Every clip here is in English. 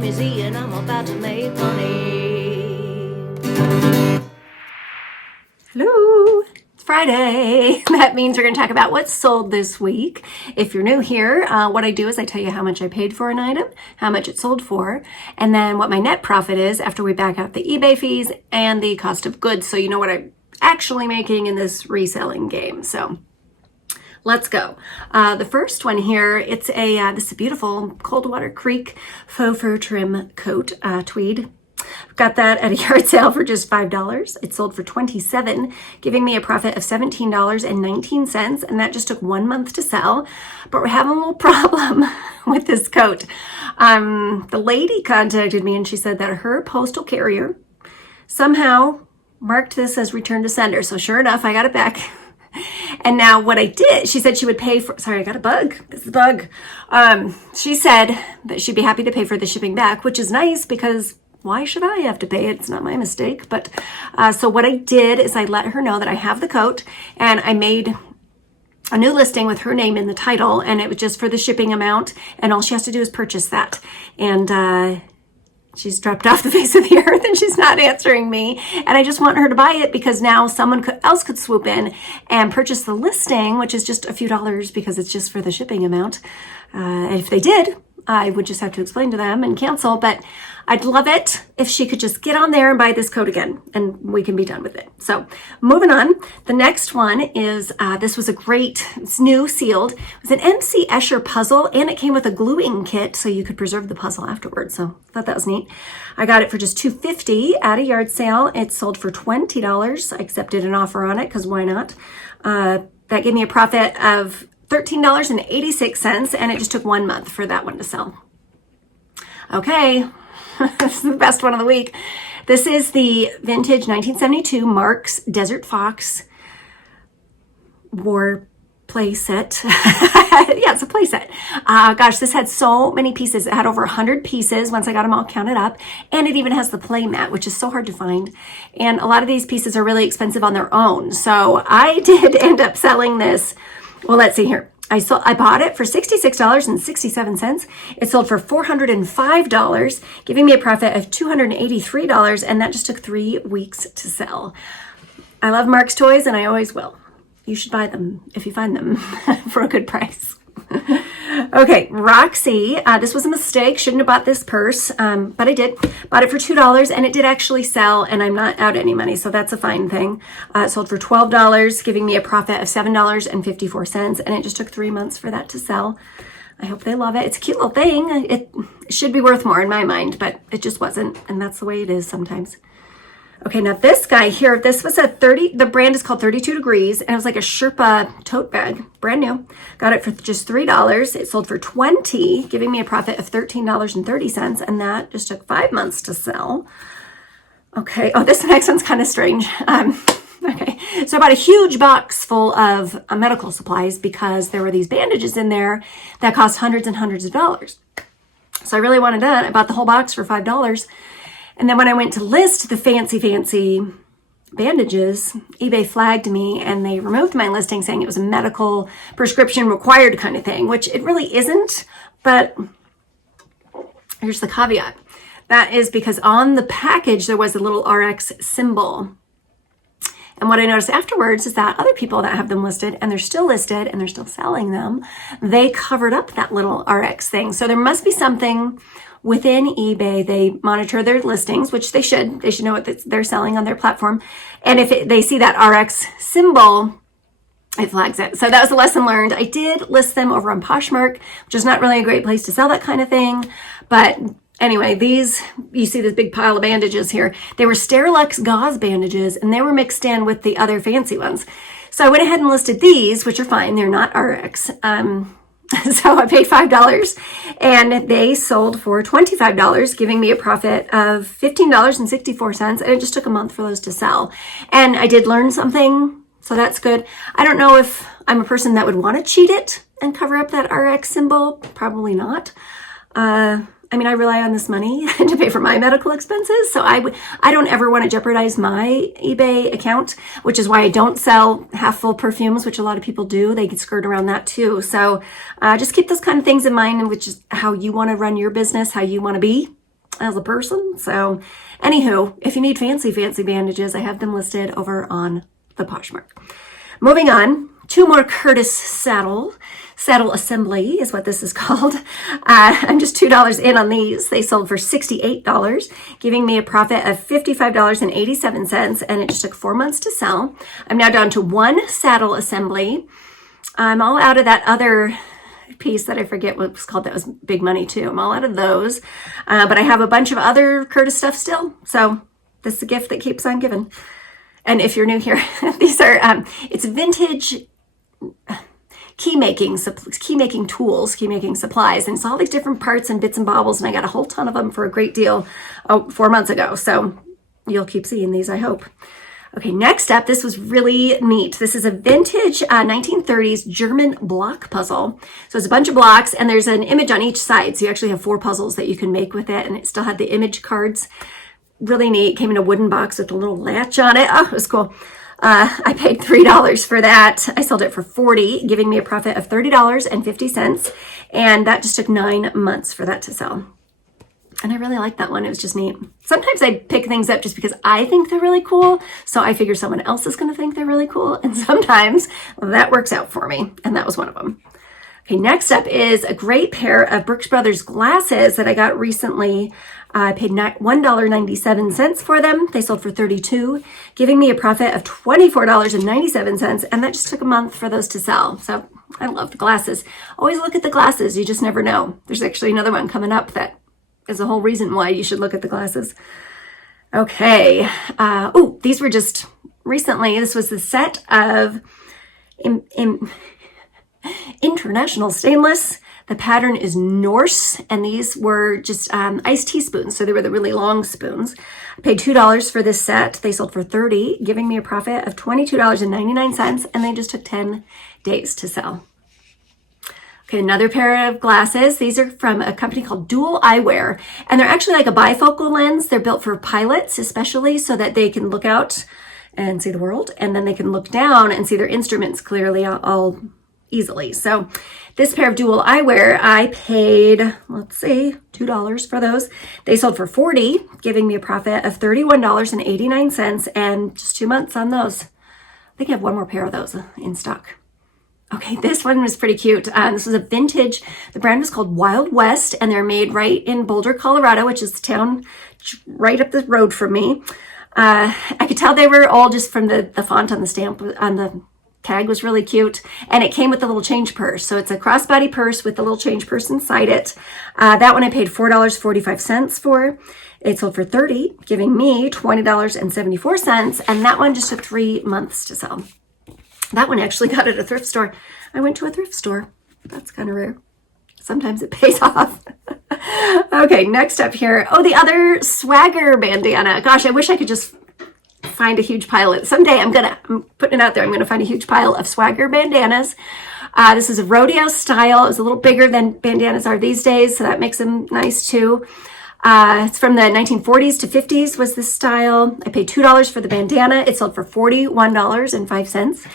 me Z and I'm about to make money. Hello, it's Friday. That means we're going to talk about what's sold this week. If you're new here, what I do is I tell you how much I paid for an item, how much it sold for, and then what my net profit is after we back out the eBay fees and the cost of goods, so you know what I'm actually making in this reselling game. So let's go. The first one here, it's this is a beautiful Coldwater Creek faux fur trim coat, tweed. Got that at a yard sale for just $5. It sold for $27, giving me a profit of $17.19, and that just took 1 month to sell. But we're having a little problem with this coat. The lady contacted me and she said that her postal carrier somehow marked this as return to sender. So sure enough, I got it back. And now what I did, she said she would pay for, sorry, I got a bug. This is a bug. She said that she'd be happy to pay for the shipping back, which is nice because why should I have to pay it? It's not my mistake. But so what I did is I let her know that I have the coat, and I made a new listing with her name in the title, and it was just for the shipping amount, and all she has to do is purchase that. And she's dropped off the face of the earth and she's not answering me. And I just want her to buy it because now someone else could swoop in and purchase the listing, which is just a few dollars because it's just for the shipping amount. If they did, I would just have to explain to them and cancel, but I'd love it if she could just get on there and buy this coat again and we can be done with it. So moving on, the next one is, this was a great, it's new, sealed. It was an MC Escher puzzle and it came with a gluing kit so you could preserve the puzzle afterwards. So I thought that was neat. I got it for just $2.50 at a yard sale. It sold for $20. I accepted an offer on it because why not? That gave me a profit of $13.86, and it just took 1 month for that one to sell. Okay, this is the best one of the week. This is the vintage 1972 Marx Desert Fox War Playset. Yeah, it's a playset. Gosh, this had so many pieces. It had over 100 pieces once I got them all counted up, and it even has the play mat, which is so hard to find. And a lot of these pieces are really expensive on their own. So I did end up selling this. Well, let's see here. I bought it for $66.67. It sold for $405, giving me a profit of $283, and that just took 3 weeks to sell. I love Marx toys, and I always will. You should buy them if you find them for a good price. Okay, Roxy. This was a mistake. Shouldn't have bought this purse, but I did. Bought it for $2, and it did actually sell, and I'm not out any money, so that's a fine thing. It sold for $12, giving me a profit of $7.54, and it just took 3 months for that to sell. I hope they love it. It's a cute little thing. It should be worth more in my mind, but it just wasn't, and that's the way it is sometimes. Okay, now this guy here, this was the brand is called 32 Degrees, and it was like a Sherpa tote bag, brand new. Got it for just $3. It sold for $20, giving me a profit of $13.30, and that just took 5 months to sell. Okay, oh, this next one's kind of strange. Okay, so I bought a huge box full of medical supplies because there were these bandages in there that cost hundreds and hundreds of dollars. So I really wanted that. I bought the whole box for $5. And then when I went to list the fancy bandages, eBay flagged me and they removed my listing saying it was a medical prescription required kind of thing, which it really isn't. But here's the caveat. That is because on the package, there was a little RX symbol. And what I noticed afterwards is that other people that have them listed, and they're still listed and they're still selling them, they covered up that little RX thing. So there must be something within eBay. They monitor their listings, which they should know what they're selling on their platform. And if they see that RX symbol, it flags it. So that was a lesson learned. I did list them over on Poshmark, which is not really a great place to sell that kind of thing. But anyway, you see this big pile of bandages here. They were Sterilux gauze bandages, and they were mixed in with the other fancy ones. So I went ahead and listed these, which are fine. They're not RX. So I paid $5 and they sold for $25, giving me a profit of $15.64. And it just took a month for those to sell. And I did learn something, so that's good. I don't know if I'm a person that would want to cheat it and cover up that RX symbol. Probably not. I mean, I rely on this money to pay for my medical expenses. So I don't ever want to jeopardize my eBay account, which is why I don't sell half full perfumes, which a lot of people do. They can skirt around that too. So just keep those kind of things in mind, which is how you want to run your business, how you want to be. as a person. So anywho, if you need fancy bandages, I have them listed over on the Poshmark. Moving on, 2 more Curtis saddle assembly is what this is called. I'm just $2 in on these. They sold for $68, giving me a profit of $55.87, and it just took 4 months to sell. I'm now down to 1 saddle assembly. I'm all out of that other piece that I forget what was called. That was big money too. I'm all out of those, but I have a bunch of other Curtis stuff still. So this is a gift that keeps on giving. And if you're new here, these are, it's vintage key making tools, key making supplies. And it's all these different parts and bits and baubles. And I got a whole ton of them for a great deal 4 months ago. So you'll keep seeing these, I hope. Okay, next up, this was really neat. This is a vintage 1930s German block puzzle. So it's a bunch of blocks and there's an image on each side. So you actually have 4 puzzles that you can make with it. And it still had the image cards. Really neat. Came in a wooden box with a little latch on it. Oh, it was cool. I paid $3 for that. I sold it for $40, giving me a profit of $30.50. And that just took 9 months for that to sell. And I really liked that one. It was just neat. Sometimes I pick things up just because I think they're really cool. So I figure someone else is going to think they're really cool. And sometimes that works out for me. And that was one of them. Okay, next up is a great pair of Brooks Brothers glasses that I got recently. I paid $1.97 for them. They sold for $32, giving me a profit of $24.97. And that just took a month for those to sell. So I love the glasses. Always look at the glasses. You just never know. There's actually another one coming up that is a whole reason why you should look at the glasses. Okay. These were just recently. This was the set of International Stainless. The pattern is Norse, and these were just iced teaspoons. So they were the really long spoons. I paid $2 for this set. They sold for $30, giving me a profit of $22.99, and they just took 10 days to sell. Okay, another pair of glasses. These are from a company called Dual Eyewear, and they're actually like a bifocal lens. They're built for pilots, especially so that they can look out and see the world, and then they can look down and see their instruments clearly all easily. So this pair of Dual Eyewear, I paid, $2 for those. They sold for $40, giving me a profit of $31.89, and just 2 months on those. I think I have one more pair of those in stock. Okay, this one was pretty cute. This was a vintage. The brand was called Wild West, and they're made right in Boulder, Colorado, which is the town right up the road from me. I could tell they were all just from the font on the stamp on the tag was really cute, and it came with the little change purse. So it's a crossbody purse with the little change purse inside it. That one I paid $4.45 for. It sold for $30, giving me $20.74, and that one just took 3 months to sell. That one actually got at a thrift store. I went to a thrift store. That's kind of rare. Sometimes it pays off. Okay, next up here. Oh, the other Swagger bandana. Gosh, I wish I could just find a huge pile. Someday I'm putting it out there. I'm going to find a huge pile of Swagger bandanas. This is a rodeo style. It was a little bigger than bandanas are these days, so that makes them nice too. It's from the 1940s to 50s was this style. I paid $2 for the bandana. It sold for $41.05.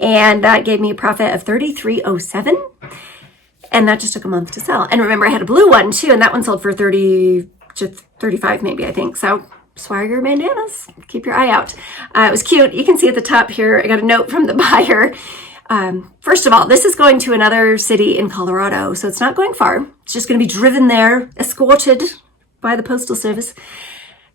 And that gave me a profit of $33.07. And that just took a month to sell. And remember, I had a blue one too, and that one sold for $30 to $35 maybe, I think. So Swagger bandanas, keep your eye out. It was cute. You can see at the top here, I got a note from the buyer. First of all, this is going to another city in Colorado, so it's not going far. It's just going to be driven there, escorted by the Postal Service.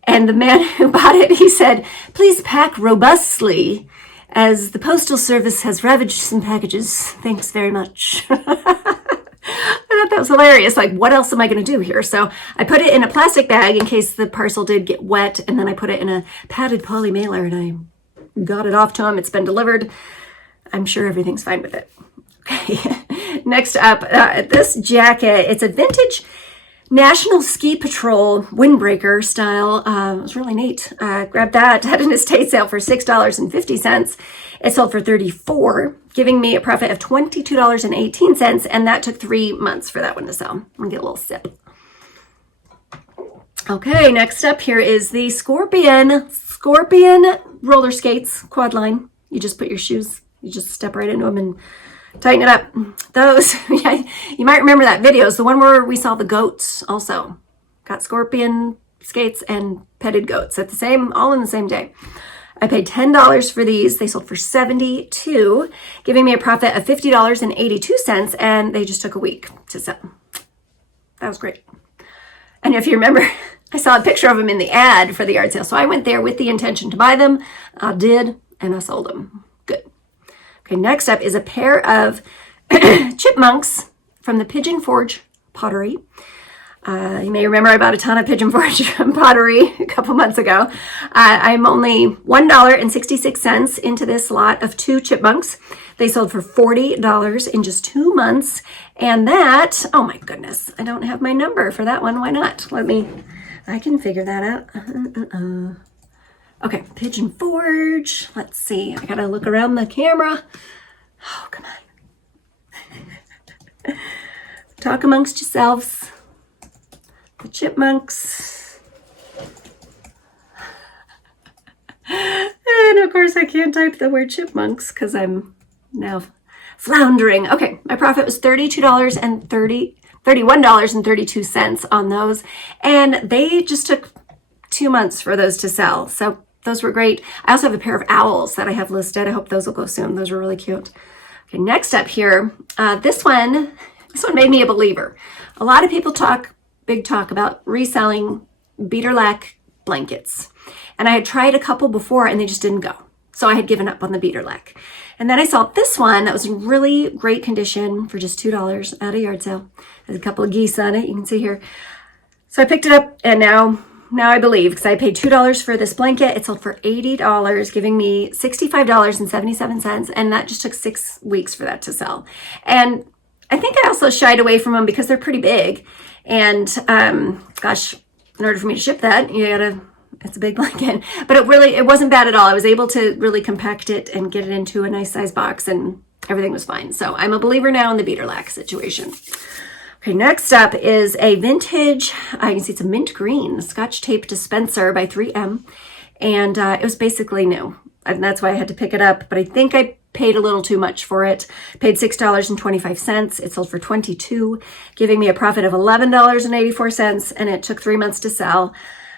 And the man who bought it, he said, "Please pack robustly, as the Postal Service has ravaged some packages. Thanks very much." I thought that was hilarious. Like, what else am I going to do here? So I put it in a plastic bag in case the parcel did get wet, and then I put it in a padded poly mailer, and I got it off to him. It's been delivered. I'm sure everything's fine with it. Okay, next up, this jacket. It's a vintage National Ski Patrol windbreaker style. It was really neat. Grabbed that, had an estate sale for $6.50. It sold for $34, giving me a profit of $22.18, and that took 3 months for that one to sell. I'm gonna get a little sip. Okay, next up here is the Scorpion roller skates, quad line. You just put your shoes, you just step right into them and tighten it up. Those, you might remember that video. It's the one where we saw the goats also. got scorpion skates and petted goats all in the same day. I paid $10 for these. They sold for $72, giving me a profit of $50.82, and they just took a week to sell. That was great. And if you remember, I saw a picture of them in the ad for the yard sale. So I went there with the intention to buy them. I did, and I sold them. Good. Okay, next up is a pair of chipmunks from the Pigeon Forge pottery. You may remember I bought a ton of Pigeon Forge pottery a couple months ago. I'm only $1.66 into this lot of 2 chipmunks. They sold for $40 in just 2 months. And that, oh my goodness, I don't have my number for that one. Why not? I can figure that out. Okay, Pigeon Forge. Let's see. I gotta look around the camera. Oh, come on. Talk amongst yourselves. The chipmunks. And of course I can't type the word chipmunks because I'm now floundering. Okay, my profit was $31.32 on those. And they just took 2 months for those to sell. So those were great. I also have a pair of owls that I have listed. I hope those will go soon. Those were really cute. Okay, next up here, this one made me a believer. A lot of people big talk about reselling beater lack blankets. And I had tried a couple before and they just didn't go. So I had given up on the beater lack. And then I saw this one that was in really great condition for just $2 at a yard sale. There's a couple of geese on it, you can see here. So I picked it up, and now I believe, because I paid $2 for this blanket. It sold for $80, giving me $65.77, and that just took 6 weeks for that to sell. And I think I also shied away from them because they're pretty big. And gosh, in order for me to ship that, it's a big blanket. But it wasn't bad at all. I was able to really compact it and get it into a nice size box, and everything was fine. So I'm a believer now in the beater lack situation. Okay, next up is a vintage, you can see it's a mint green Scotch tape dispenser by 3M. And it was basically new. And that's why I had to pick it up. But I think I paid a little too much for it. Paid $6.25. It sold for $22, giving me a profit of $11.84. And it took 3 months to sell. I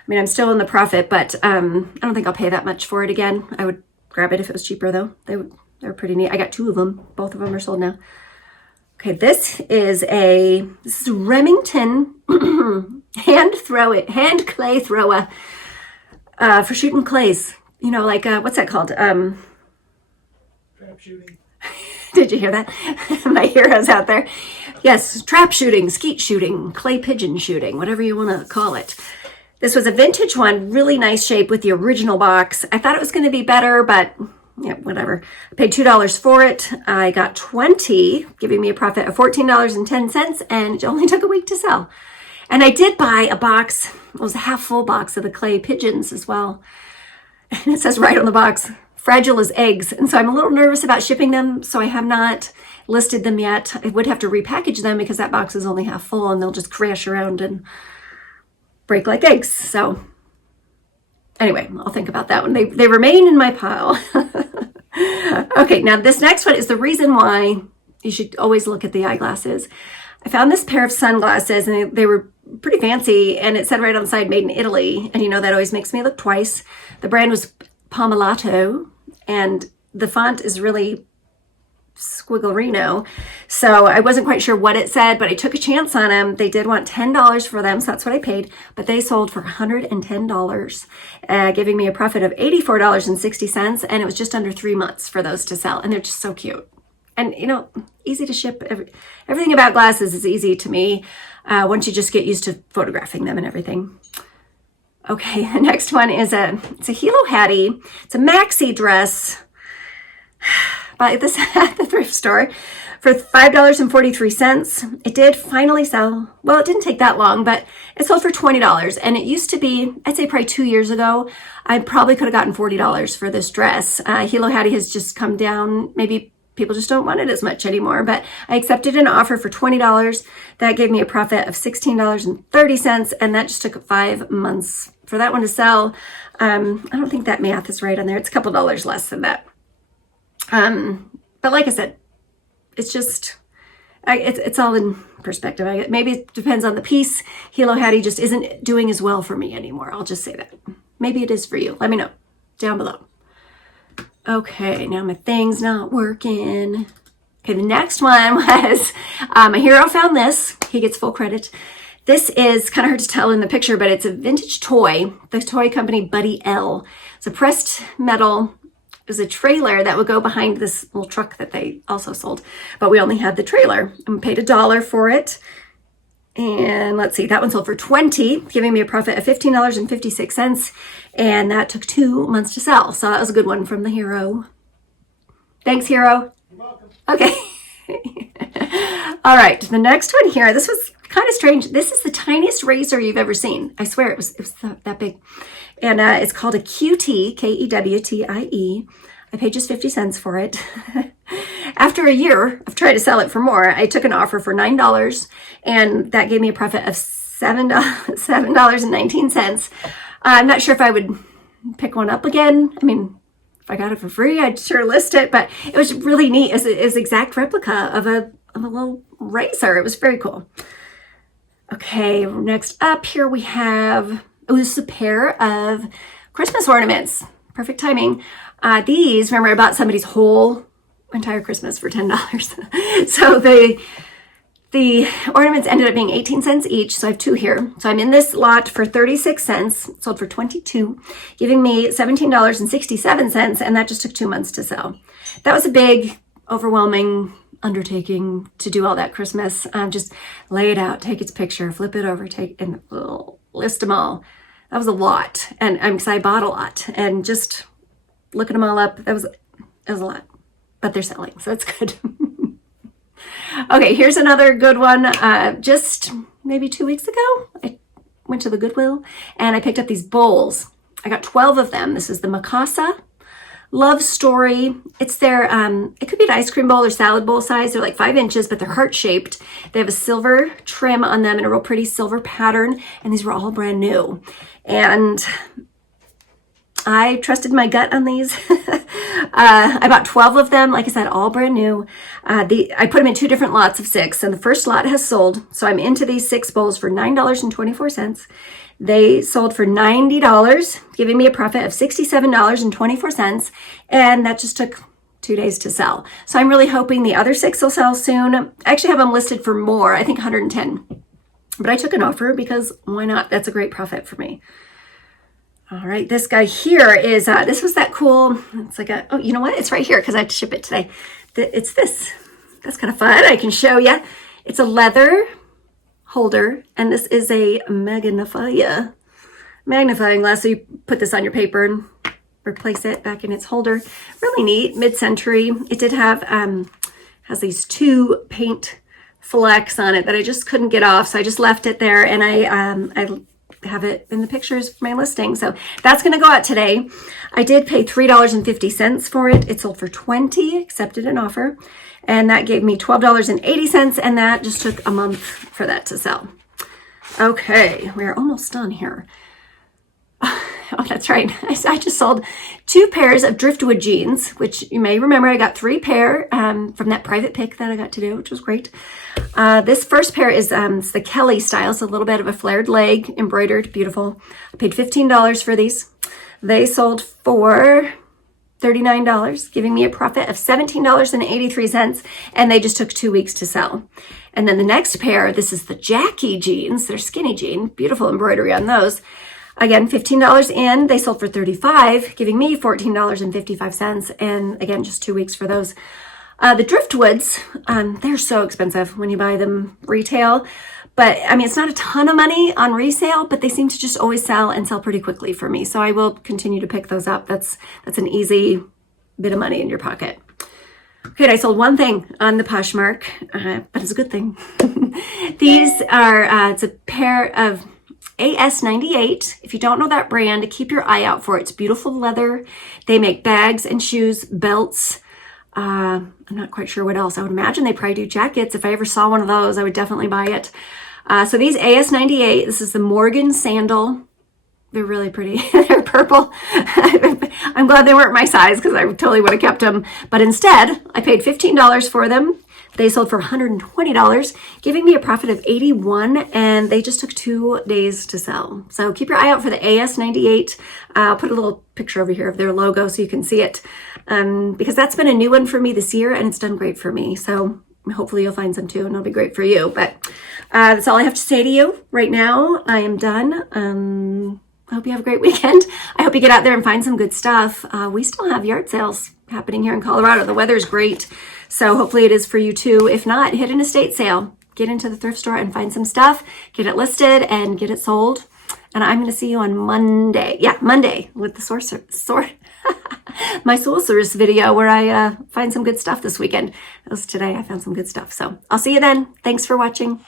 mean, I'm still in the profit, but I don't think I'll pay that much for it again. I would grab it if it was cheaper, though. They're pretty neat. I got 2 of them. Both of them are sold now. Okay, this is Remington hand clay thrower for shooting clays. What's that called? Trap shooting. Did you hear that? My heroes out there. Yes, trap shooting, skeet shooting, clay pigeon shooting, whatever you want to call it. This was a vintage one, really nice shape with the original box. I thought it was going to be better, but yeah, whatever. I paid $2 for it. I got 20, giving me a profit of $14.10, and it only took a week to sell. And I did buy a box. It was a half full box of the clay pigeons as well. And it says right on the box, fragile as eggs. And so I'm a little nervous about shipping them, so I have not listed them yet. I would have to repackage them because that box is only half full and they'll just crash around and break like eggs. So anyway, I'll think about that one. They remain in my pile. Okay, now this next one is the reason why you should always look at the eyeglasses. I found this pair of sunglasses and they were pretty fancy, and it said right on the side, made in Italy. And that always makes me look twice. The brand was Pomelato, and the font is really squigglerino. So I wasn't quite sure what it said, but I took a chance on them. They did want $10 for them, so that's what I paid. But they sold for $110, giving me a profit of $84.60. And it was just under 3 months for those to sell. And they're just so cute. And, easy to ship. Everything about glasses is easy to me once you just get used to photographing them and everything. Okay, the next one is it's a Hilo Hattie. It's a maxi dress. Buy this at the thrift store for $5.43. It did finally sell. Well, it didn't take that long, but it sold for $20. And it used to be, I'd say probably 2 years ago, I probably could have gotten $40 for this dress. Hilo Hattie has just come down. Maybe people just don't want it as much anymore, but I accepted an offer for $20. That gave me a profit of $16.30, and that just took 5 months for that one to sell. I don't think that math is right on there. It's a couple dollars less than that. But like I said, it's It's all in perspective. Maybe it depends on the piece. Hilo Hattie just isn't doing as well for me anymore. I'll just say that. Maybe it is for you. Let me know down below. Okay, now my thing's not working. Okay, the next one was my hero found this. He gets full credit. This is kind of hard to tell in the picture, but it's a vintage toy. The toy company Buddy L. It's a pressed metal. It was a trailer that would go behind this little truck that they also sold, but we only had the trailer. I paid $1 for it. And let's see, that one sold for $20, giving me a profit of $15.56. And that took 2 months to sell. So that was a good one from the hero. Thanks, hero. You're welcome. Okay. All right, the next one here. This was kind of strange. This is the tiniest razor you've ever seen. I swear it was that big. And it's called a QT, K-E-W-T-I-E. I paid just 50 cents for it. After a year of trying to sell it for more, I took an offer for $9, and that gave me a profit of $7.19. I'm not sure if I would pick one up again. I mean, if I got it for free, I'd sure list it, but it was really neat. It's an exact replica of a little razor. It was very cool. Okay, next up here we have, this is a pair of Christmas ornaments. Perfect timing. These, remember, I bought somebody's whole entire Christmas for $10. So the ornaments ended up being 18 cents each. So I have 2 here. So I'm in this lot for 36 cents, sold for 22, giving me $17.67. And that just took 2 months to sell. That was a big, overwhelming undertaking to do all that Christmas. Just lay it out, take its picture, flip it over, and list them all. That was a lot. And because I bought a lot, and just looking them all up, it was a lot. But they're selling, so that's good. Okay, here's another good one. Just maybe 2 weeks ago, I went to the Goodwill and I picked up these bowls. I got 12 of them. This is the Mikasa Love Story. It's their, it could be an ice cream bowl or salad bowl size. They're like 5 inches, but they're heart-shaped. They have a silver trim on them and a real pretty silver pattern. And these were all brand new. And I trusted my gut on these. I bought 12 of them, like I said, all brand new. I put them in 2 different lots of 6, and the first lot has sold. So I'm into these 6 bowls for $9.24. They sold for $90, giving me a profit of $67.24, and that just took 2 days to sell. So I'm really hoping the other 6 will sell soon. I actually have them listed for more, I think 110. But I took an offer because why not? That's a great profit for me. All right, this guy here is, this was that cool, it's like oh, you know what? It's right here because I had to ship it today. It's this. That's kind of fun. I can show you. It's a leather holder, and this is a magnifying glass. So you put this on your paper and replace it back in its holder. Really neat, mid-century. It did have, has these 2 paint flecks on it that I just couldn't get off. So I just left it there, and I have it in the pictures for my listing. So that's going to go out today. I did pay $3.50 for it. It sold for $20, accepted an offer. And that gave me $12.80. And that just took a month for that to sell. Okay, we're almost done here. Oh, that's right. I just sold 2 pairs of driftwood jeans, which you may remember I got 3 pair from that private pick that I got to do, which was great. This first pair is it's the Kelly style, so a little bit of a flared leg, embroidered, beautiful. I paid $15 for these. They sold for $39, giving me a profit of $17.83, and they just took 2 weeks to sell. And then the next pair, this is the Jackie jeans. They're skinny jean, beautiful embroidery on those. Again, $15 in, they sold for $35, giving me $14.55, and again, just 2 weeks for those. The driftwoods, they're so expensive when you buy them retail, but I mean, it's not a ton of money on resale, but they seem to just always sell and sell pretty quickly for me. So I will continue to pick those up. That's an easy bit of money in your pocket. Okay, I sold one thing on the Poshmark, but it's a good thing. These are, it's a pair of AS98. If you don't know that brand, keep your eye out for it. It's beautiful leather. They make bags and shoes, belts. I'm not quite sure what else. I would imagine they probably do jackets. If I ever saw one of those, I would definitely buy it. So these AS98, this is the Morgan sandal. They're really pretty. They're purple. I'm glad they weren't my size because I totally would have kept them. But instead, I paid $15 for them. They sold for $120, giving me a profit of $81, and they just took 2 days to sell. So keep your eye out for the AS98. I'll put a little picture over here of their logo so you can see it, because that's been a new one for me this year, and it's done great for me. So hopefully you'll find some too, and it'll be great for you. But that's all I have to say to you right now. I am done. I hope you have a great weekend. I hope you get out there and find some good stuff. We still have yard sales happening here in Colorado. The weather's great, so hopefully it is for you too. If not, hit an estate sale. Get into the thrift store and find some stuff, get it listed and get it sold. And I'm going to see you on Monday. Yeah, Monday with the my sorceress video where I find some good stuff this weekend. That was today. I found some good stuff. So I'll see you then. Thanks for watching.